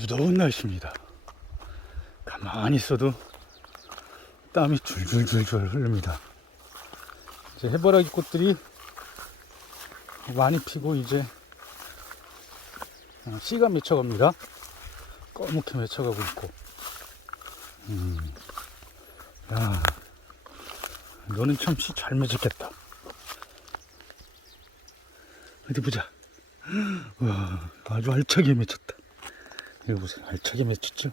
무더운 날씨입니다. 가만히 있어도 땀이 줄줄줄줄 흐릅니다. 이제 해바라기 꽃들이 많이 피고 이제 어, 씨가 맺혀갑니다. 검게 맺혀가고 있고. 음. 야, 너는 참 씨 잘 맺었겠다. 어디 보자. 와, 아주 알차게 맺혔다. 이거 보세요. 알차게 맺혔죠?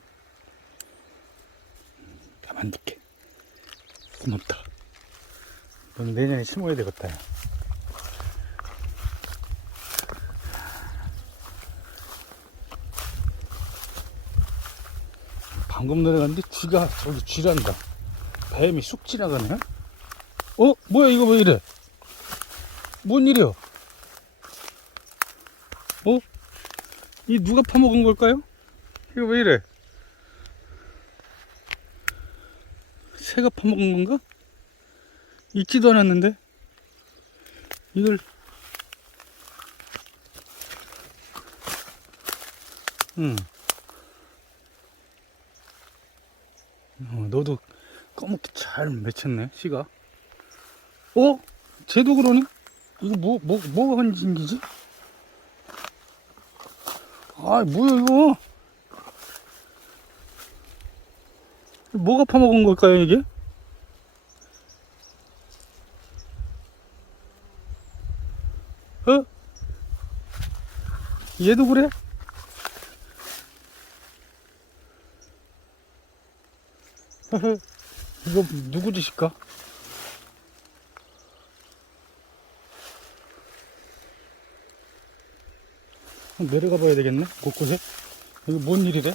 가만 둘게. 고맙다. 넌 내년에 심어야 되겠다. 야. 방금 내려갔는데 쥐가 저기 쥐란다. 뱀이 쑥 지나가네. 어? 뭐야 이거 왜 이래? 뭔 일이야? 어? 이 누가 파먹은 걸까요? 이거 왜 이래? 새가 파먹은 건가? 있지도 않았는데 이걸 응 어, 너도 검게 잘 맺혔네 씨가 어? 쟤도 그러네? 이거 뭐, 뭐, 뭐가 한 짓이지? 아, 뭐야, 이거? 뭐가 파먹은 걸까요, 이게? 어? 얘도 그래? 이거 누구 짓일까? 내려가 봐야 되겠네, 곳곳에. 이거 뭔 일이래?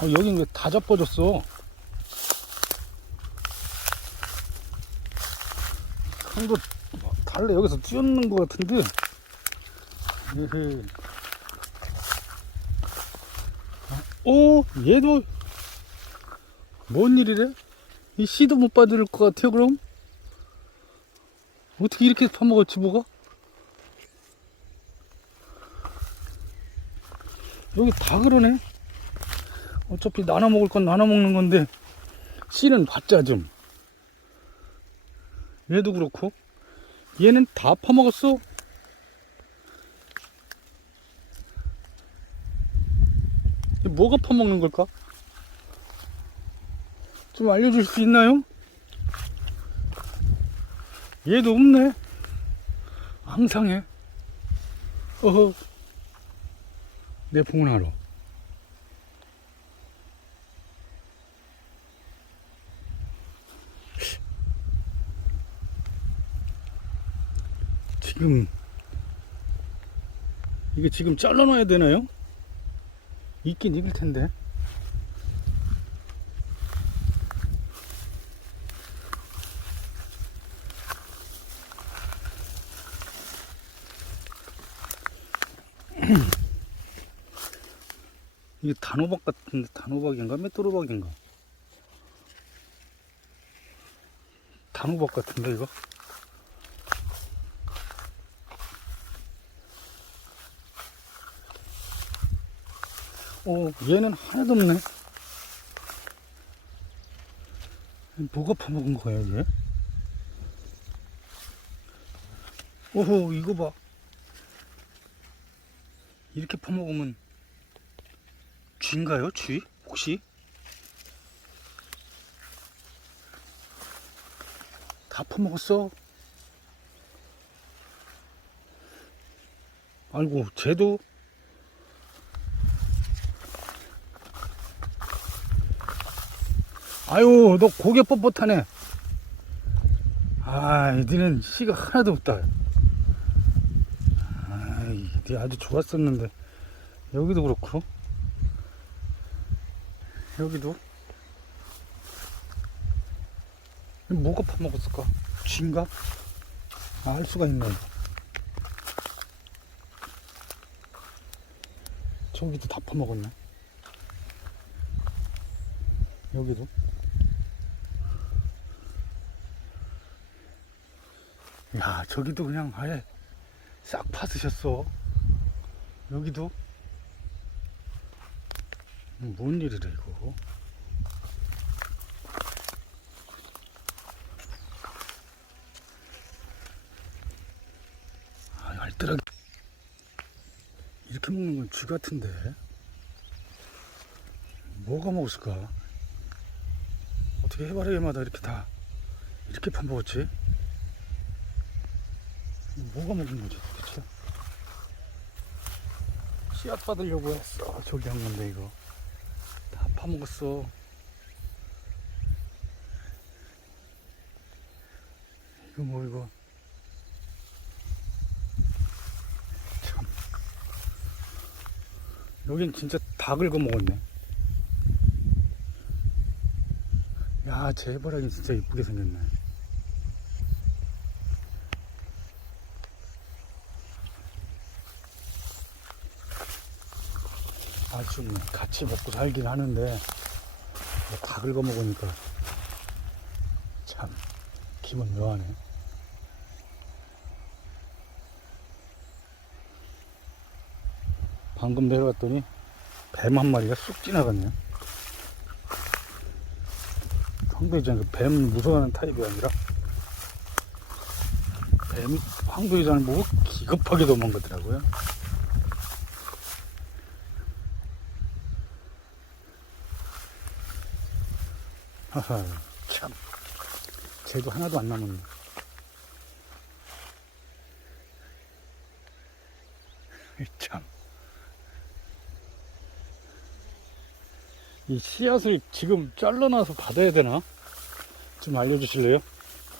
아, 여긴 왜 다 자빠졌어? 한도 달래 여기서 뛰었는 것 같은데. 에헤. 오, 얘도 뭔 일이래? 이 씨도 못 받을 것 같아요, 그럼? 어떻게 이렇게 파먹었지, 뭐가? 여기 다 그러네. 어차피 나눠 먹을 건 나눠 먹는 건데, 씨는 받자 좀. 얘도 그렇고, 얘는 다 파먹었어. 뭐가 파먹는 걸까? 좀 알려줄 수 있나요? 얘도 없네. 항상 해. 어허. 내 봉은하러. 지금 이게 지금 잘라놔야 되나요? 있긴 익을 텐데. 이게 단호박 같은데 단호박인가 메뚜로박인가? 단호박 같은데 이거? 어, 얘는 하나도 없네. 뭐가 파먹은 거야, 얘? 오호, 이거 봐. 이렇게 파먹으면 쥐인가요, 쥐? 혹시? 다 파먹었어. 아이고, 쟤도 아유, 너 고개 뻣뻣하네. 아, 니는 씨가 하나도 없다. 아이, 니 아주 좋았었는데. 여기도 그렇고. 여기도. 뭐가 파먹었을까? 쥐인가? 아, 알 수가 있네. 저기도 다 파먹었네. 여기도. 야, 저기도 그냥 아예 싹 파스셨어. 여기도. 뭔 일이래, 이거. 아, 알뜰하게. 이렇게 먹는 건 쥐 같은데. 뭐가 먹었을까? 어떻게 해바라기마다 이렇게 다 이렇게 파먹었지? 뭐가 먹은 거지 도대체? 씨앗 받으려고 했어. 저기 한 건데 이거. 다 파먹었어. 이거 뭐 이거. 참. 여긴 진짜 다 긁어 먹었네. 야, 제 해바라기 진짜 이쁘게 생겼네. 뭐 같이 먹고 살긴 하는데 뭐다 긁어 먹으니까 참 기분 묘하네. 방금 내려왔더니 뱀 한 마리가 쑥 지나갔네요. 황도이장 뱀 무서워하는 타입이 아니라 뱀이 황도이장을 보고 기겁하게 도망가더라고요. 참 쟤도 하나도 안 남았네. 이 참. 이 씨앗을 지금 잘라놔서 받아야 되나? 좀 알려주실래요?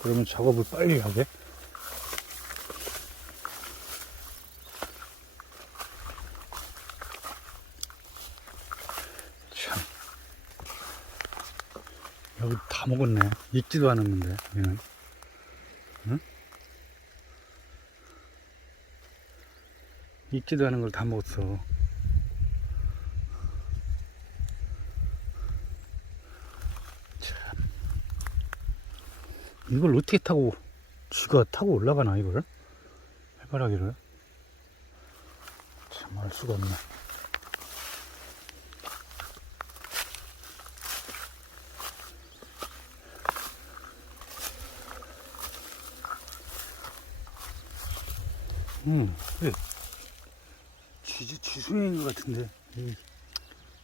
그러면 작업을 빨리 하게. 여기 다 먹었네. 익지도 않았는데, 얘는. 응? 익지도 않은 걸 다 먹었어. 이걸 어떻게 타고 쥐가 타고 올라가나 이걸 해바라기를 참 알 수가 없네 음 그래 쥐, 쥐수행인 것 같은데 이,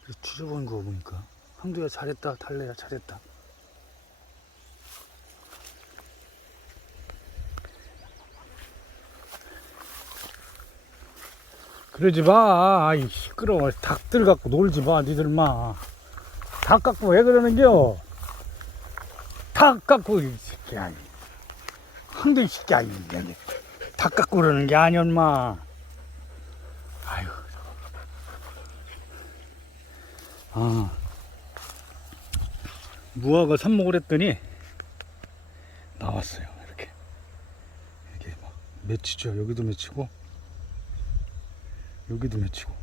이 쥐져본 거 보니까 황두야 잘했다 달래야 잘했다 그러지 마. 아이, 시끄러워. 닭들 갖고 놀지 마, 니들 마. 닭 갖고 왜 그러는겨? 닭 갖고, 이 새끼야. 한도 이 새끼야. 이 새끼야. 닭 갖고 그러는 게 아니야, 마. 아유. 아. 무화과 삽목을 했더니, 나왔어요. 이렇게. 이렇게 막, 맺히죠. 여기도 맺히고, 여기도 맺히고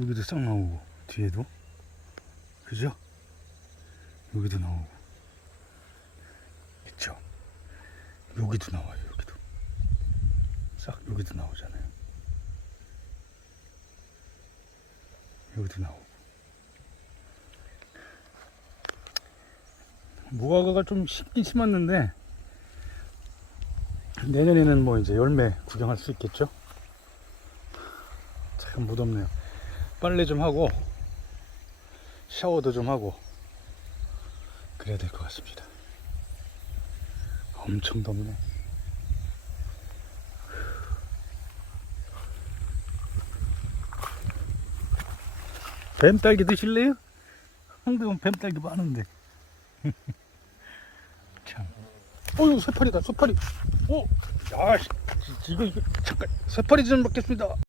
여기도 싹 나오고 뒤에도 그죠? 여기도 나오고 그쵸? 여기도 나와요 여기도 싹 여기도 나오잖아요 여기도 나오고 무화과가 좀 심긴 심었는데 내년에는 뭐 이제 열매 구경할 수 있겠죠? 참 무덥네요. 빨래 좀 하고 샤워도 좀 하고 그래야 될 것 같습니다. 엄청 덥네. 뱀딸기 드실래요? 한국은 뱀딸기 많은데. 참. 어유 새파리다, 새파리. 오, 야, 씨, 이거 이거 잠깐 새파리 좀 먹겠습니다.